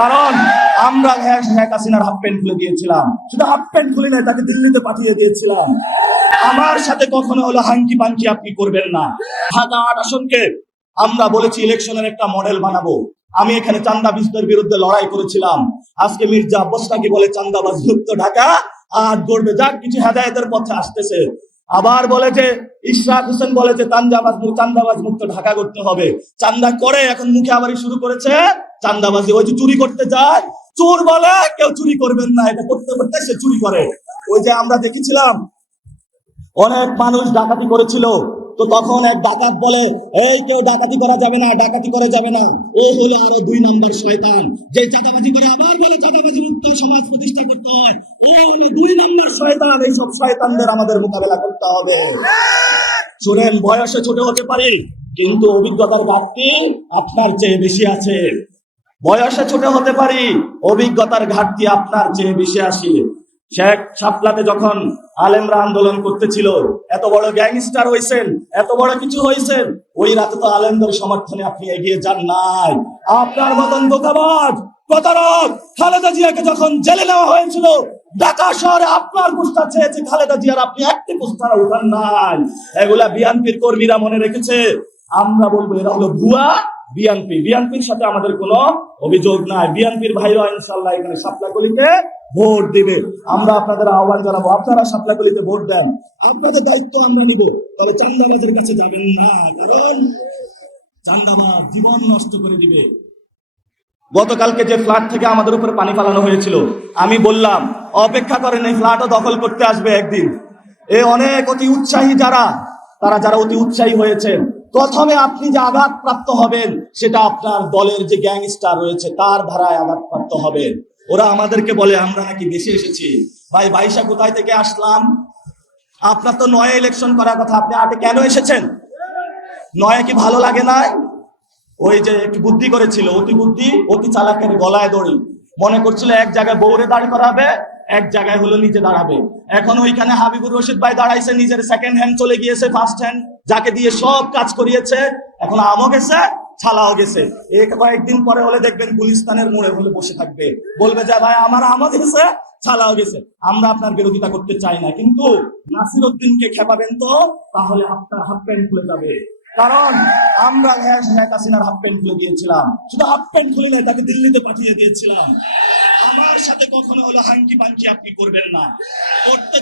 কারণ আমরা হ্যাঁ শেখ হাসিনার হাফ প্যান্ট খুলে দিয়েছিলাম। শুধু হাফ প্যান্ট খুলে নাই, তাকে দিল্লিতে পাঠিয়ে দিয়েছিলাম। আমার সাথে কখনো হলো হাঙ্কি পাঙ্কি আপনি করবেন না। ঢাকা আট আসনকে আমরা বলেছি ইলেকশনের একটা মডেল বানাবো। আমি এখানে চান্দা চান্দাবাজদের বিরুদ্ধে লড়াই করেছিলাম। আজকে মির্জা আব্বাস নাকি বলে, চান্দাবাজ মুক্ত ঢাকা, আর গড়বে। যাক, কিছু হেদায়তের পথে আসতেছে। আবার বলে যে ইশরাক হোসেন বলে যে চান্দাবাজ মুক্ত ঢাকা করতে হবে। চান্দা করে এখন মুখে আবারই শুরু করেছে, চান্দাবাজি। ওই যে চুরি করতে যায়, চোর বলে, কেউ চুরি করবেন না, এটা করতে করতে সে চুরি করে। ওই যে আমরা দেখেছিলাম, অনেক মানুষ ডাকাতি করেছিল। তো তখন এক ডাকাত বলে, এই কেউ ডাকাতি করা যাবে না, ডাকাতি করা যাবে না। ও হলো আরও দুই নাম্বার শয়তান। যে চাঁদাবাজি করে আবার বলে, চাঁদাবাজি মুক্ত সমাজ প্রতিষ্ঠা করতে হয়। ও হলো দুই নাম্বার শয়তান এই সব শয়তানদের আমাদের মোকাবেলা করতে হবে। শুনেন, বয়সে ছোট হতে পারি, কিন্তু অভিজ্ঞতার ঘাটতি আপনার চেয়ে বেশি আছে। বয়সে ছোট হতে পারি, অভিজ্ঞতার ঘাটতি আপনার চেয়ে বেশি আসি শেখ সাপলাতে যখন আলেমরা আন্দোলন করতেছিল, এত বড় গ্যাংস্টার হয়েছেন এত বড় কিছু হয়েছেন ওই রাতে তো আলেমদের সমর্থনে আপনি এগিয়ে যান নাই। আপনার মতন দোকাবাজ, প্রতারক খালেদা জিয়াকে যখন জেলে নেওয়া হয়েছিল ঢাকা শহরে আপনার পোস্টার চেয়েছে খালেদা জিয়ার, আপনি একটি পোস্টার উঠান নাই। এগুলা বিএনপির কর্মীরা মনে রেখেছে। আমরা বলব এরা হলো ভুয়া বিএনপি। বিএনপির সাথে আমাদের কোনো অভিযোগ নাই। বিএনপির ভাইরা ইনশাল্লাহ এখানে সাপলাকলিতে ভোট দিবে। আমরা আপনাদের আহ্বান জানাব, আপনারা সাপলাকলিতে ভোট দেন। আপনাদের দায়িত্ব আমরা নিব। তবে চান্দাবাজের কাছে যাবেন না, কারণ চান্দাবাজ জীবন নষ্ট করে দিবে। গতকালকে যে ফ্ল্যাট থেকে আমাদের উপরে পানি ফালানো হয়েছিল, আমি বললাম অপেক্ষা করেন, এই ফ্ল্যাটও দখল করতে আসবে একদিন। এ অনেক অতি উৎসাহী যারা, তারা যারা অতি উৎসাহী হয়েছেন, প্রথমে আপনি যে আঘাতপ্রাপ্ত হবেন, সেটা আপনার দলের যে গ্যাংস্টার রয়েছে, তার ধারায় আঘাতপ্রাপ্ত হবেন। ওরা আমাদেরকে বলে, আমরা নাকি বেশি এসেছি। ভাই বাইশা কোথায় থেকে আসলাম? আপনার তো নয় ইলেকশন করার কথা, আপনি আটে কেন এসেছেন? নয় কি ভালো লাগে নাই? ওই যে একটু বুদ্ধি করেছিল, অতি বুদ্ধি, অতি চালাকের গলায় দড়ি। মনে করছিল এক জায়গায় বউরে দাঁড় করাবে এক জায়গায় হলো নিজে দাঁড়াবে। এখন ওইখানে হাবিবুর রশিদ ভাই দাঁড়াইছে, নিজের সেকেন্ড হ্যান্ড চলে গিয়েছে ফার্স্ট হ্যান্ড যাকে দিয়ে সব কাজ করিয়েছে। এখন আমও গেছে, ছালাও গেছে। এই কয়েকদিন পরে হলে দেখবেন গুলিস্তানের মোড়ে হলে বসে থাকবে। বলবে যে, ভাই, আমার আমও গেছে, ছালাও গেছে। আমরা আপনার বিরোধিতা করতে চাই না, কিন্তু নাসির উদ্দিনকে খেপাবেন তো, তাহলে আপনার হাফ প্যান্ট খুলে যাবে। কারণ আমরা হ্যাঁ শেখ হাসিনার হাফ প্যান্ট খুলে দিয়েছিলাম। শুধু হাফ প্যান্ট খুলে নাই, তাকে দিল্লিতে পাঠিয়ে দিয়েছিলাম। আমার সাথে কখনো হলো হাঙ্কি পাঙ্কি আপনি করবেন না। করতে